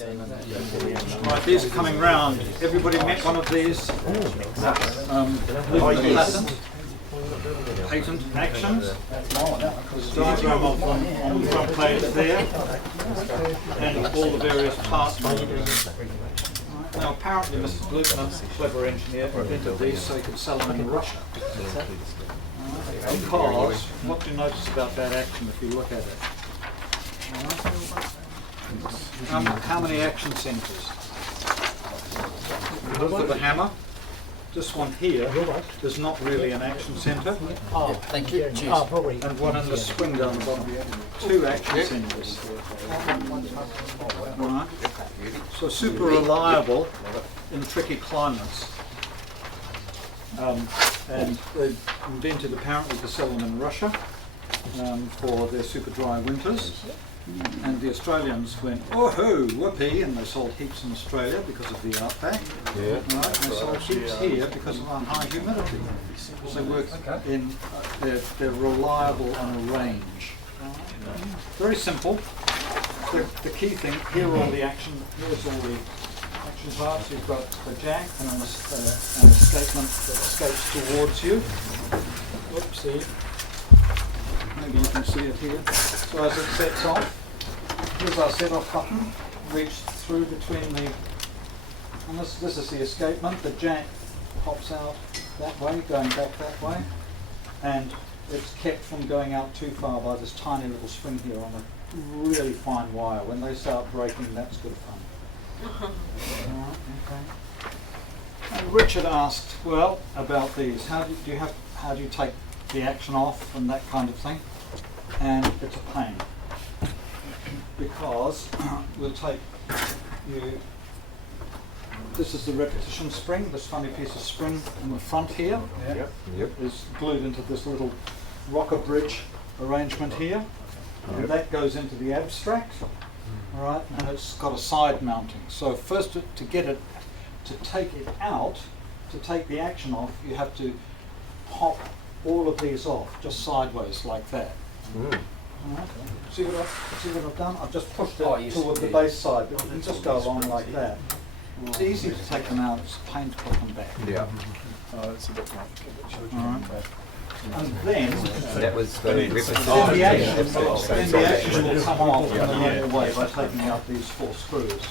Right, these are coming round. Everybody met one of these? Patent actions. Diagram of them on the front page there, and all the various parts. Now apparently Mr. Bluthner, clever engineer, invented these so he could sell them in Russia. Because, what do you notice about that action if you look at it? How many action centres? Look at the hammer. This one here is not really an action centre. Oh, thank you. And one in the spring down the bottom. 2 action centres. Right. So super reliable in tricky climates. And they invented apparently to sell them in Russia for their super dry winters. And the Australians went, oh ho, whoopee, and they sold heaps in Australia because of the outback. Right? And they sold heaps here because of our high humidity. Because they work in, they're reliable on a range. Very simple. The key thing, here's all the action parts. You've got the jack and an escapement that escapes towards you. Oopsie. Maybe you can see it here. So as it sets off, here's our set off button, reached through between the, and this is the escapement. The jack pops out that way, going back that way, and it's kept from going out too far by this tiny little spring here on a really fine wire. When they start breaking, that's good fun. Alright, okay. And Richard asked, well, about these. How do you take the action off and that kind of thing? And it's a pain because we'll take you. This is the repetition spring. This funny piece of spring in the front here is glued into this little rocker bridge arrangement here, and that goes into the abstract. Right, and it's got a side mounting. So first to get it, to take it out, to take the action off, you have to pop all of these off, just sideways like that. Right. See what I've done? I've just pushed it toward the base side, but you can just go along like that. It's easy to take them out, it's a pain to put them back. Yeah. That's a bit like And then that was the then the action will come off in the normal way by taking out these 4 screws.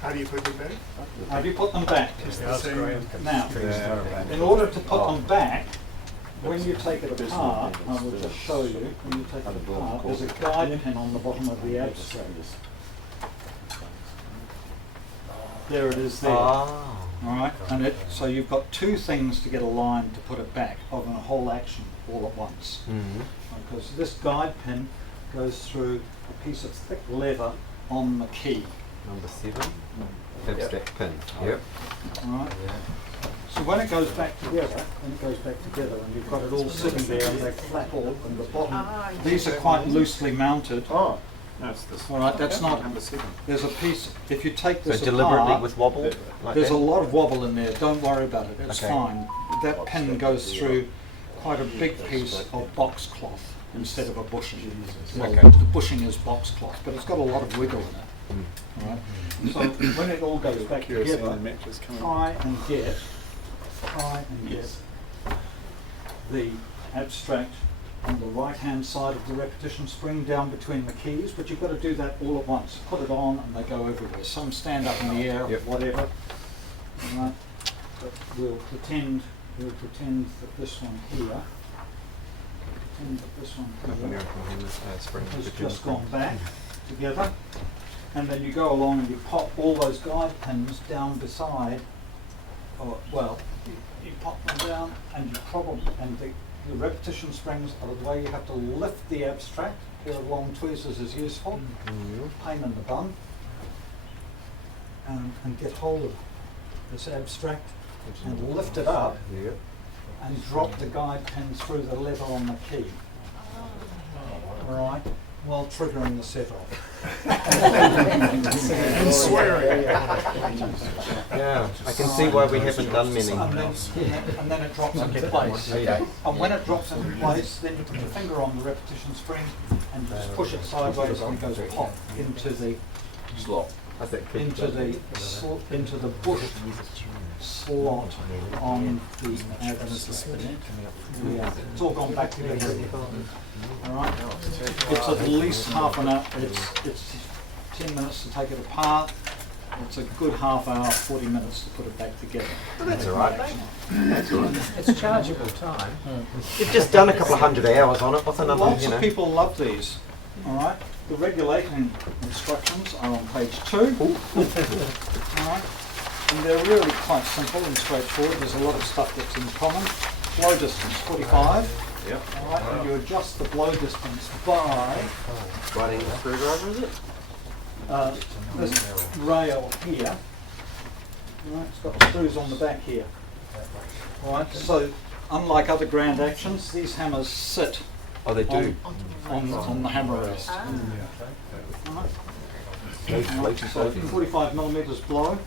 How do you put them back? How do you put them back? Now, in order to put them back, when you take it apart, I will just show you, when you take it apart, there's a guide pin on the bottom of the abstract. There it is there. Alright, and so you've got 2 things to get a line to put it back of a whole action all at once. Because this guide pin goes through a piece of thick leather on the key. Number 7, abstract pin. Yep. Alright. So when it goes back together, and you've got it all sitting there and they flap all on the bottom. These are quite loosely mounted. Oh, that's this. Alright, that's not, there's a piece, if you take this So deliberately apart, with wobble? Like there's that? a lot of wobble in there, don't worry about it, it's Okay. fine. That pin goes through quite a big piece of box cloth instead of a bushing. Well, Okay. the bushing is box cloth, but it's got a lot of wiggle in it. Right? So when it all goes back together, try and get the abstract on the right hand side of the repetition spring down between the keys, but you've got to do that all at once. Put it on and they go everywhere. Some stand up in the air, whatever. Right? But we'll pretend that this one here, has just gone back together. And then you go along and you pop all those guide pins down beside, you pop them down and the repetition springs are the way you have to lift the abstract. A pair of long tweezers is useful, pain in the bum, and get hold of this abstract and lift it up and drop the guide pin through the lever on the key. Right, while triggering the set off. And swearing. Yeah, I can see why we haven't done many. And then it drops into place. And when it drops into place, then you put your finger on the repetition spring and just push it sideways and it goes pop into the slot. That's it. into the bush slot on the outside. Yeah, it's all gone back together. All right. It's at least half an hour. It's 10 minutes to take it apart. It's a good half hour, 40 minutes to put it back together. Well, that's all right. That's all right. It's chargeable time. You've just done a couple of 100 hours on it. What's another? Lots You know? of people love these. All right. The regulating instructions are on page 2. All right. And they're really quite simple and straightforward. There's a lot of stuff that's in common. Blow distance 45. Yep. All right. And you adjust the blow distance by Riding a screwdriver, is it? this rail here. All right. It's got the screws on the back here. All right. So unlike other grand actions, these hammers sit Oh, they do. on the hammer rest. All right. So 45 millimeters blow.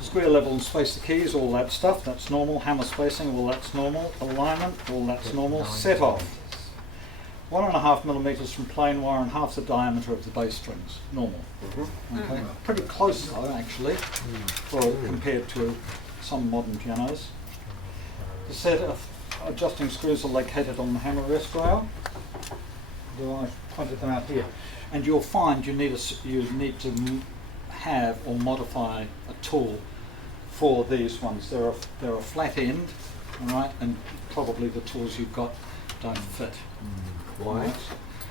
Square level and space the keys, all that stuff, that's normal. Hammer spacing, all that's normal. Alignment, all that's normal. Set off. 1.5 millimeters from plain wire and half the diameter of the bass strings, normal. Okay. Pretty close though, actually, compared to some modern pianos. The set of adjusting screws are located on the hammer rest rail. I pointed them out here, and you'll find you need to have or modify a tool for these ones. They're a flat end, all right, and probably the tools you've got don't fit. Why? Right?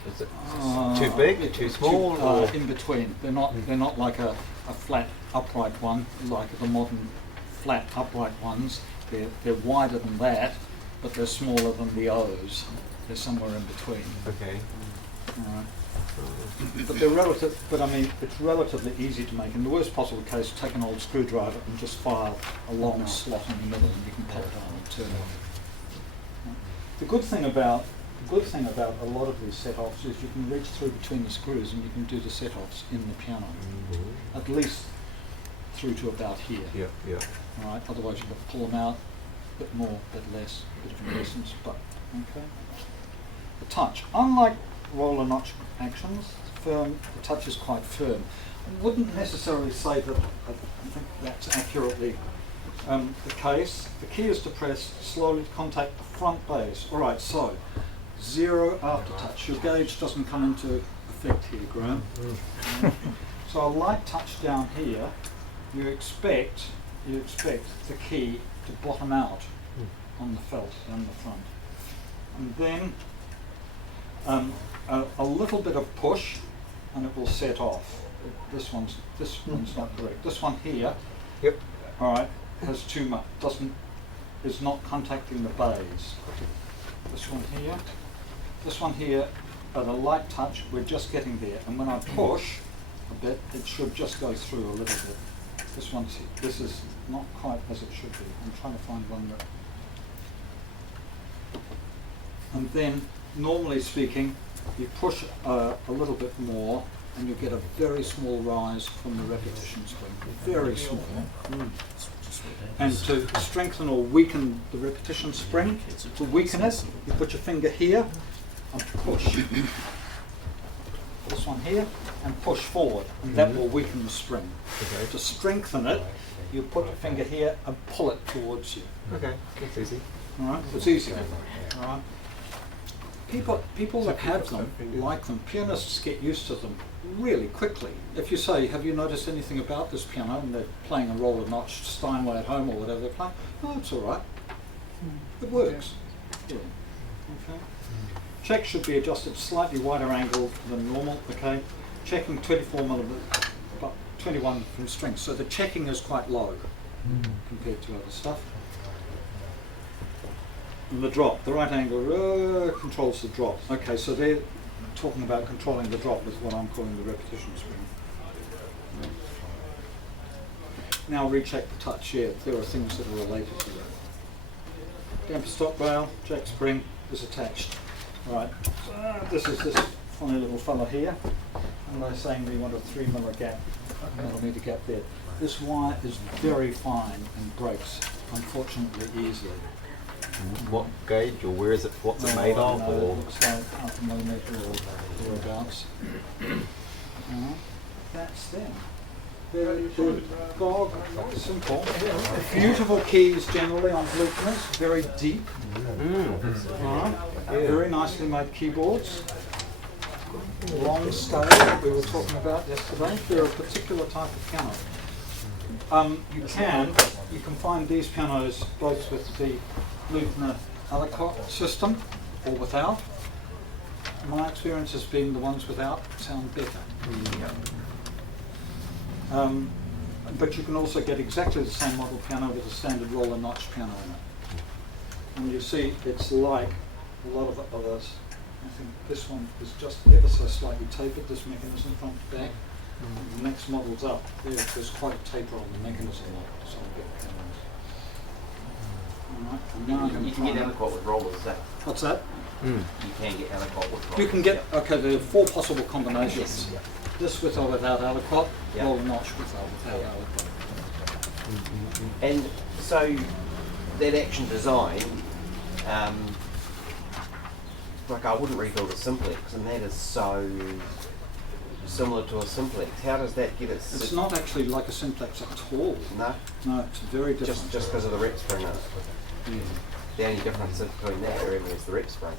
Is it too big, too small, or in between? They're not like a flat upright one like the modern flat upright ones. They're wider than that, but they're smaller than the O's. They're somewhere in between. okay? All right. But I mean, it's relatively easy to make. In the worst possible case, take an old screwdriver and just file a long slot in the middle, and you can pull it down and turn it. The good thing about a lot of these set-offs is you can reach through between the screws and you can do the set-offs in the piano, at least through to about here. Yeah. All right. Otherwise, you've got to pull them out, a bit more, a bit less, a bit of resistance. But okay. The touch, unlike roller notch actions, the touch is quite firm. I wouldn't necessarily say that I think that's accurately the case. The key is to press slowly to contact the front bass. All right, so 0 after touch. Your gauge doesn't come into effect here, Graham. So a light touch down here, you expect the key to bottom out on the felt and the front, and then a little bit of push, and it will set off. This one's not correct. This one here, Yep. all right, has too much. Is not contacting the bays. This one here, at a light touch, we're just getting there. And when I push a bit, it should just go through a little bit. This is not quite as it should be. I'm trying to find one that. And then, normally speaking, you push a little bit more, and you get a very small rise from the repetition spring. Very small. And to strengthen or weaken the repetition spring, to weaken it, you put your finger here and push. This one here, and push forward, and that will weaken the spring. Okay. To strengthen it, you put your finger here and pull it towards you. Okay, that's easy. All right, it's easy. All right. People that have them like them. Pianists get used to them really quickly. If you say, "Have you noticed anything about this piano?" and they're playing a roller notch Steinway at home or whatever they're playing, "Oh, it's all right. It works." Yeah. Okay. Check should be adjusted slightly wider angle than normal. Okay. Checking 24 millimeters, but 21 from strength. So the checking is quite low compared to other stuff. And the drop, the right angle controls the drop. Okay, so they're talking about controlling the drop with what I'm calling the repetition spring. Now recheck the touch. Yeah, there are things that are related to that. Damper stop rail, jack spring is attached. All right, this is this funny little fella here, and they're saying we want a 3 millimeter gap there. This wire is very fine and breaks, unfortunately, easily. What gauge, or where is it? What's it made of? It Or looks like 0.5 millimeter or thereabouts. that's them. They're bog, simple. Beautiful keys generally on Bluthner's, very deep. Right. Very nicely made keyboards. Long scale that we were talking about yesterday. They're a particular type of piano. You can find these pianos both with the Bluthner Aliquot system or without. My experience has been the ones without sound better. But you can also get exactly the same model piano with a standard roller notch piano in it. And you see it's like a lot of the others. I think this one is just ever so slightly tapered, this mechanism front to back. The next model's up. There's quite a taper on the mechanism of some big pianos. Alright, and now I'm You can get Aliquot with rollers, is that? What's that? You can get Aliquot with rollers. You can get, okay, there are 4 possible combinations. Yes. This with or without Aliquot, Yeah. roller notch with or without Aliquot. And so that action design, like I wouldn't rebuild a simplex, and that is so similar to a simplex. How does that get it? It's not actually like a simplex at all. No, No, it's very different. just because of the rep spring. The only difference between that area is the rep spring.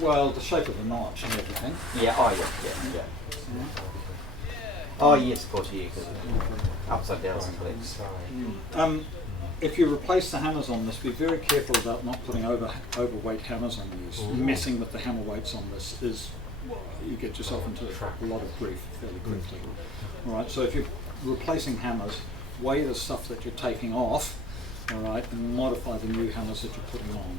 Well, the shape of the notch and everything. Yeah. Oh yeah. Oh yes, of course, yeah. 'Cause upside down simplex. If you replace the hammers on this, be very careful about not putting overweight hammers on these. Messing with the hammer weights on this is, you get yourself into a lot of grief fairly quickly. All right, so if you're replacing hammers, weigh the stuff that you're taking off, all right, and modify the new hammers that you're putting on.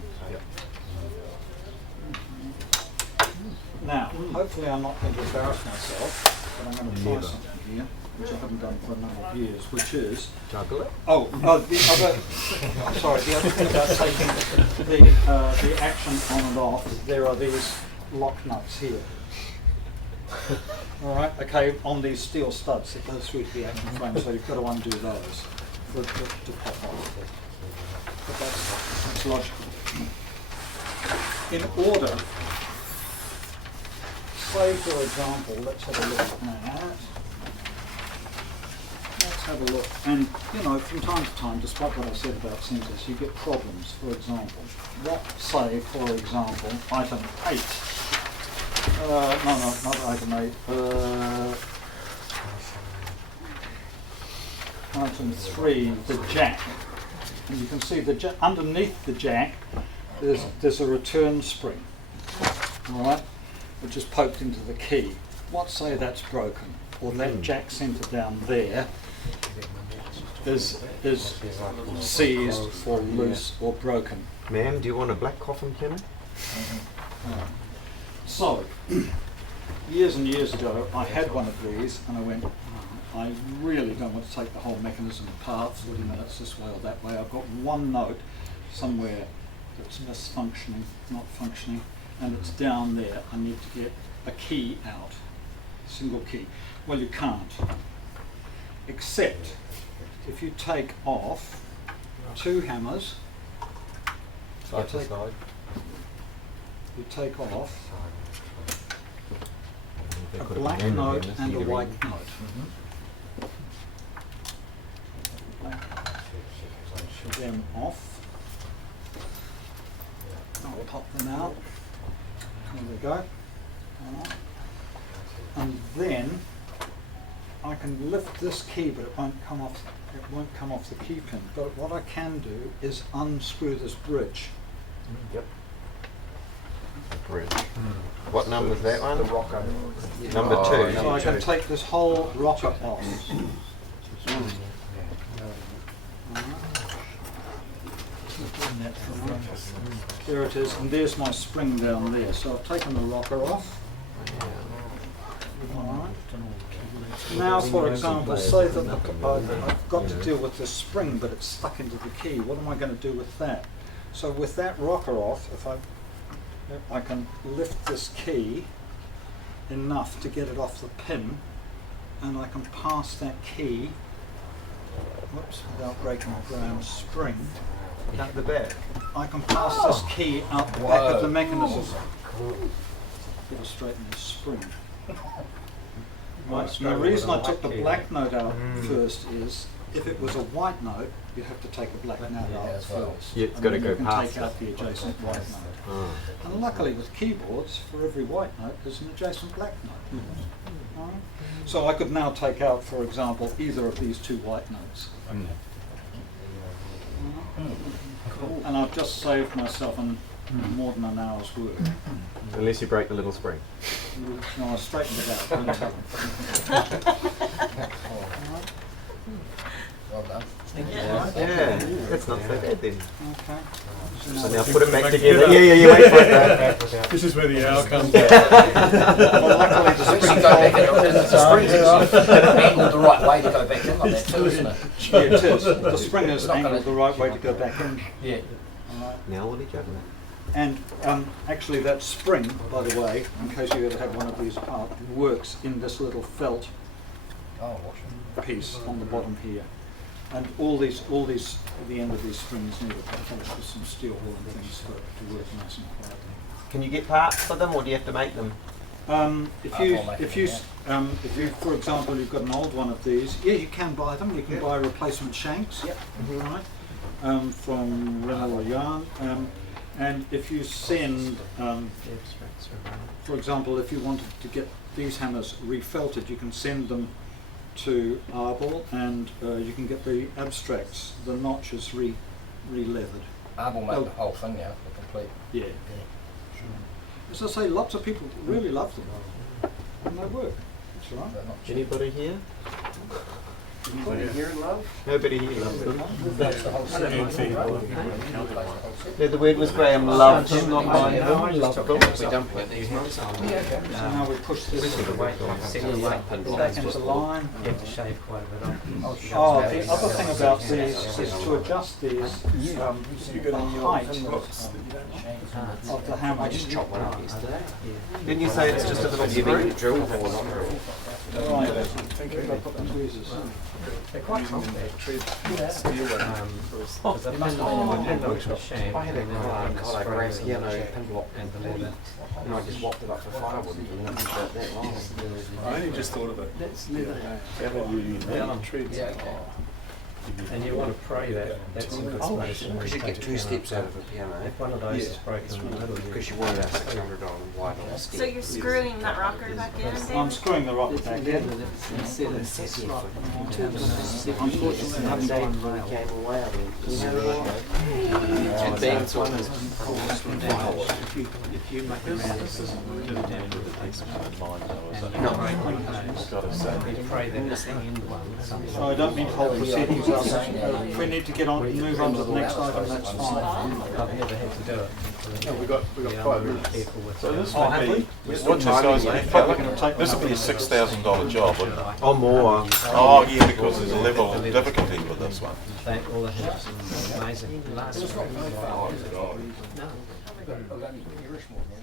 Now, hopefully I'm not going to embarrass myself, but I'm going to try something here, which I haven't done for a number of years, which is... Juggle it? the other... I'm sorry, the other thing about taking the action on and off, there are these lock nuts here. All right, okay, on these steel studs that go through to the action frame, so you've got to undo those for it to pop off. But that's logical. In order... Say, for example, let's have a look at that. Let's have a look. And, you know, from time to time, despite what I said about centres, you get problems. For example, say, for example, item 8. No, not item 8. Item 3, the jack. And you can see the underneath the jack, there's a return spring. All right? Which is poked into the key. Let's say that's broken, or that jack centre down there is seized or loose or broken. Ma'am, do you want a black coffin piano? So, years and years ago, I had one of these, and I went, I really don't want to take the whole mechanism apart, 40 minutes this way or that way. I've got one note somewhere that's misfunctioning, not functioning, and it's down there. I need to get a key out, single key. Well, you can't, except if you take off 2 hammers, Side to side. you take off They a could have black been note in this and a figurine. white note. Put them off. I'll pop them out. There we go. Alright. And then I can lift this key, but it won't come off. It won't come off the key pin. But what I can do is unscrew this bridge. Yep. Bridge. What number is that one? The rocker. Number 2. Oh, So I can take this whole rocker off. There it is, and there's my spring down there. So I've taken the rocker off. Alright. Now, for example, say that I've got to deal with this spring, but it's stuck into the key. What am I going to do with that? So with that rocker off, if I can lift this key enough to get it off the pin, and I can pass that key, whoops, without breaking the ground spring, At the back. I can pass this key out the back of the mechanism. Illustrating this spring. Right. And the reason I took the black note out first is if it was a white note, you have to take a black note out first. Yeah, it's And gotta then go you can past take out the adjacent white note. Oh. And luckily with keyboards, for every white note, there's an adjacent black note. Alright? So I could now take out, for example, either of these two white notes. And I've just saved myself more than an hour's work. Unless you break the little spring. No, I straightened it out. Don't tell them. Well done. Yeah, that's not so bad then. Okay. So now put it back together. Yeah, wait for it. This is where the hour comes Well, luckily the Actually spring's go back on. in the spring angled the right way to go back in like that too, isn't it? Yeah, it is. The spring is Not gonna- angled the right way to go back in. Yeah. Alright. Now will he juggle it? And actually that spring, by the way, in case you ever have one of these apart, works in this little felt Oh, washing. piece on the bottom here. And all these, the end of these springs need to attach with some steel wool and things for it to work nice and quietly. Can you get parts for them, or do you have to make them? If you, for example, you've got an old one of these, yeah, you can buy them. You can buy replacement shanks, right, from Renal or Yarn. And if you send, for example, if you wanted to get these hammers refelted, you can send them to Arbel, and you can get the abstracts, the notches re-leathered. Arbel make the whole thing now, the complete. Yeah. As I say, lots of people really love them, and they work. That's right. But not cheap. Anybody here? Anybody here in love? Nobody here loves them. That's the whole thing. No, the word was Graham loved them, not mine. I love them. We're dumping it these months. So now we push this back into line. You have to shave quite a bit off. Oh, the other thing about these is to adjust these, the height of the hammer. I just chopped one up yesterday. Didn't you say it's just a little You mean screw? drill hole on it? Right, I think I put the tweezers. They're quite complicated. Because I I had a colour grass yellow pin block and the leather. and I just whopped it up for firewood and it was about that long. I only just thought of it. That's leather. Yeah, okay. And you want to pray that that's in good space. and Because you take get the two piano steps out apart. of a piano. If one of those is broken in the middle, Because you want about $600 white on a So stick. you're screwing that rocker back in, I'm David? screwing the rocker back in. Unfortunately, one day before we came away, you know, and being sort of if you make a round of down with a piece of you pray that the end one. So I don't mean to hold proceedings up. If we need to move on to the next item, that's fine. I've never had to do it. Yeah, we got 5 minutes. Careful with So this Oh, would have be, we? what's your size of Probably fella? going to take This would be a $6,000 job, wouldn't it? Or more. Oh, yeah, because there's a level of difficulty with this one. Thank all the hips. Amazing. Last It's not one. really far. No. I've only Irish more than